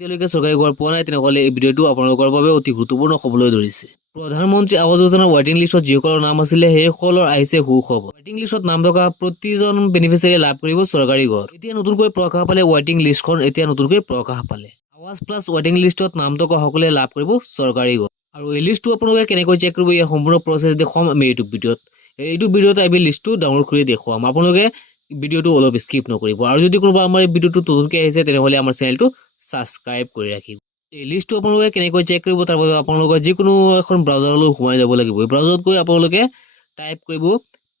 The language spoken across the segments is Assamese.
এতিয়ালৈকে চৰকাৰী ঘৰ পোৱা নাই তেনেহ'লে এই ভিডিঅ'টো আপোনালোকৰ বাবে অতি গুৰুত্বপূৰ্ণ হ'বলৈ ধৰিছে। প্ৰধানমন্ত্ৰী আৱাস যোজনাৰ ৱেটিং লিষ্টত যিসকলৰ নাম আছিলে সেইসকলৰ আহিছে সুখবৰ। ৱেটিং লিষ্টত নাম থকা প্ৰতিজন বেনিফিচিয়াৰী লাভ কৰিব চৰকাৰী ঘৰ। এতিয়া নতুনকৈ প্ৰকাশ পালে ৱেটিং লিষ্টখন প্ৰকাশ পালে। আৱাস প্লাছ ৱেটিং লিষ্টত নাম থকা সকলে লাভ কৰিব চৰকাৰী ঘৰ। আৰু এই লিষ্টটো আপোনালোকে কেনেকৈ চেক কৰিব ইয়াৰ সম্পূৰ্ণ প্ৰচেছ দেখুৱাম আমি এইটো ভিডিঅ'ত আমি লিষ্টটো ডাউনলোড কৰি দেখুৱাম। আপোনালোকে ভিডিঅ'টো অলপ স্কিপ নকৰিব। আৰু যদি কোনোবা আমাৰ এই ভিডিঅ'টো নতুনকৈ আহিছে তেনেহ'লে আমাৰ চেনেলটো ছাবস্ক্ৰাইব কৰি ৰাখিব। এই লিষ্টটো আপোনালোকে কেনেকৈ চেক কৰিব তাৰ বাবে আপোনালোকৰ যিকোনো এখন ব্ৰাউজাৰলৈ সোমাই যাব লাগিব। এই ব্ৰাউজাৰত গৈ আপোনালোকে টাইপ কৰিব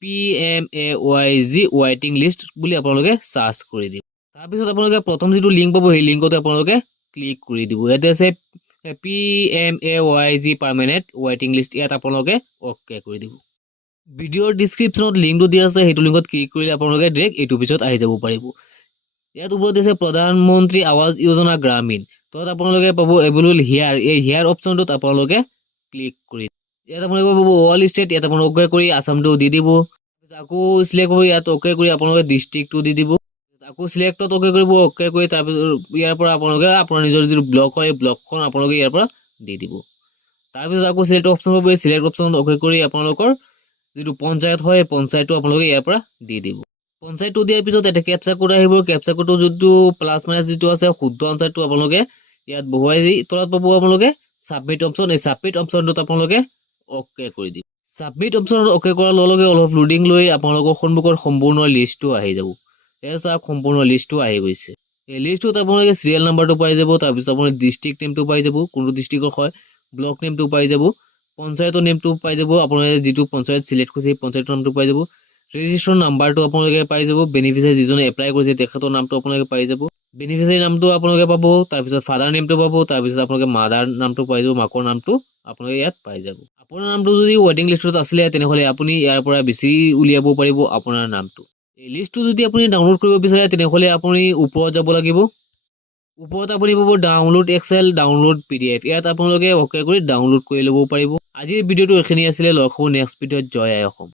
PMAYG ৱেটিং লিষ্ট বুলি আপোনালোকে চাৰ্চ কৰি দিব। তাৰপিছত আপোনালোকে প্ৰথম যিটো লিংক পাব সেই লিংকতে আপোনালোকে ক্লিক কৰি দিব। ইয়াতে আছে PMAYG পাৰ্মানেণ্ট ৱেটিং লিষ্ট, ইয়াত আপোনালোকে অ'কে কৰি দিব। ভিডিঅ'ৰ ডিছক্ৰিপশ্যনত লিংকটো দিয়া আছে, সেইটো লিংকত ক্লিক কৰিলে আপোনালোকে ডাইৰেক্ট এইটো পিছত আহি যাব পাৰিব। ইয়াত ওপৰত দিছে প্ৰধানমন্ত্ৰী আৱাস যোজনা গ্ৰামীণ, তাত আপোনালোকে পাব এভেইলেবল হিয়াৰ, এই হিয়াৰ অপশ্যনটোত আপোনালোকে ক্লিক কৰি ইয়াত আপোনালোকে পাব অল ষ্টেট, ইয়াত আপোনালোকে অ'কে কৰি আসামটো দি দিব। আকৌ চিলেক্ট কৰি ইয়াত অ'কে কৰি আপোনালোকে ডিষ্ট্ৰিক্টটো দি দিব। আকৌ চিলেক্টত অ'কে কৰিব, অ'কে কৰি তাৰপিছত ইয়াৰ পৰা আপোনালোকে আপোনাৰ নিজৰ যিটো ব্লক হয় এই ব্লকখন আপোনালোকে ইয়াৰ পৰা দি দিব। তাৰপিছত আকৌ চিলেক্ট অপশ্যন পাব, এই চিলেক্ট অপশ্যনত অ'কে কৰি আপোনালোকৰ যিটো পঞ্চায়ত হয় পঞ্চায়তটো আপোনালোকে ইয়াৰ পৰা দি দিব। পঞ্চায়তটো দিয়াৰ পিছত এটা কেপচা কোড আহিব, কেপচা কোডৰ যিটো প্লাছ মাইনাছ যিটো আছে শুদ্ধ আনচাৰটো আপোনালোকে ইয়াত বহুৱাই দি তলত পাব আপোনালোকে ছাবমিট অপশ্যন, এই ছাবমিট অপশ্যনটোত আপোনালোকে অ'কে কৰি দিব। ছাবমিট অপশ্যনত অ'কে কৰাৰ লগে লগে অলপ লোডিং লৈ আপোনালোকৰ সন্মুখত সম্পূৰ্ণ লিষ্টটো আহি যাব। এই চাওক সম্পূৰ্ণ লিষ্টটো আহি গৈছে। এই লিষ্টটোত আপোনালোকে চিৰিয়েল নাম্বাৰটো পাই যাব, তাৰপিছত আপোনাৰ ডিষ্ট্ৰিক্ট নেমটো পাই যাব, কোনটো ডিষ্ট্ৰিক্টৰ হয়, ব্লক নেমটো পাই যাব, পঞ্চায়তৰ নেমটো পাই যাব, আপোনালোকে যিটো পঞ্চায়ত চিলেক্ট কৰিছে সেই পঞ্চায়তৰ নামটো পাই যাব, ৰেজিষ্ট্ৰেশ্যন নাম্বাৰটো আপোনালোকে পাই যাব, বেনিফিচিয়াৰী যিজনে এপ্লাই কৰিছে তেখেতৰ নামটো আপোনালোকে পাই যাব, বেনিফিচিয়াৰী নামটো আপোনালোকে পাব, তাৰপিছত ফাদাৰ নেমটো পাব, তাৰপিছত আপোনালোকে মাদাৰ নামটো পাই যাব, মাকৰ নামটো আপোনালোকে ইয়াত পাই যাব। আপোনাৰ নামটো যদি ৱেটিং লিষ্টত আছিলে তেনেহ'লে আপুনি ইয়াৰ পৰা বেছি উলিয়াব পাৰিব আপোনাৰ নামটো। এই লিষ্টটো যদি আপুনি ডাউনলোড কৰিব বিচাৰে তেনেহ'লে আপুনি ওপৰত যাব লাগিব। ওপৰত আপুনি পাব ডাউনলোড এক্সেল, ডাউনলোড PDF, ইয়াত আপোনালোকে অ'কে কৰি ডাউনলোড কৰি ল'ব পাৰিব। আজিৰ ভিডিঅ'টো এইখিনি আছিলে, লগ হওঁ নেক্সট ভিডিঅ'ত। জয় আই অসম।